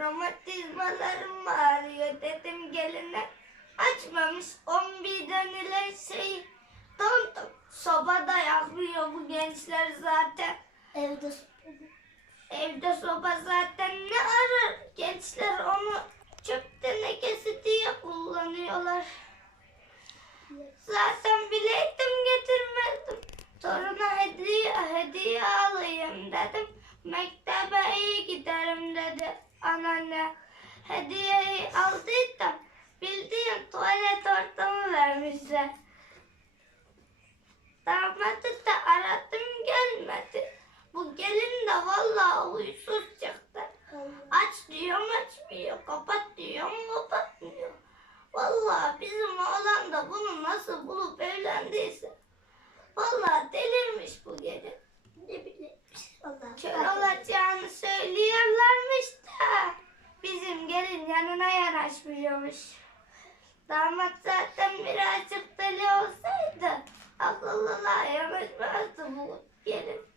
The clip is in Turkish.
Romatizmalarım ağrıyor dedim geline. Açmamış 11'den ile şey dondum. Sobada yakmıyor bu gençler zaten. Evde Evde soba zaten ne arar? Gençler onu çöp tenekesi diye kullanıyorlar. Zaten anneanne. Hediyeyi aldıydım. Bildiğin tuvalet ortamı vermişler. Damadı da aradım gelmedi. Bu gelin de vallahi huysuz çıktı. Aç diyorum açmıyor. Kapat diyorum kapatmıyor. Vallahi bizim oğlan da bunu nasıl bulup evlendiyse. Vallahi delirmiş bu gelin. ne bileyim. Allah. Kör olacağını söylüyorlarmış da. Bizim gelin yanaşmıyormuş. Damat zaten birazcık deli olsaydı akıllılığa yanaşmazdı bu gelin.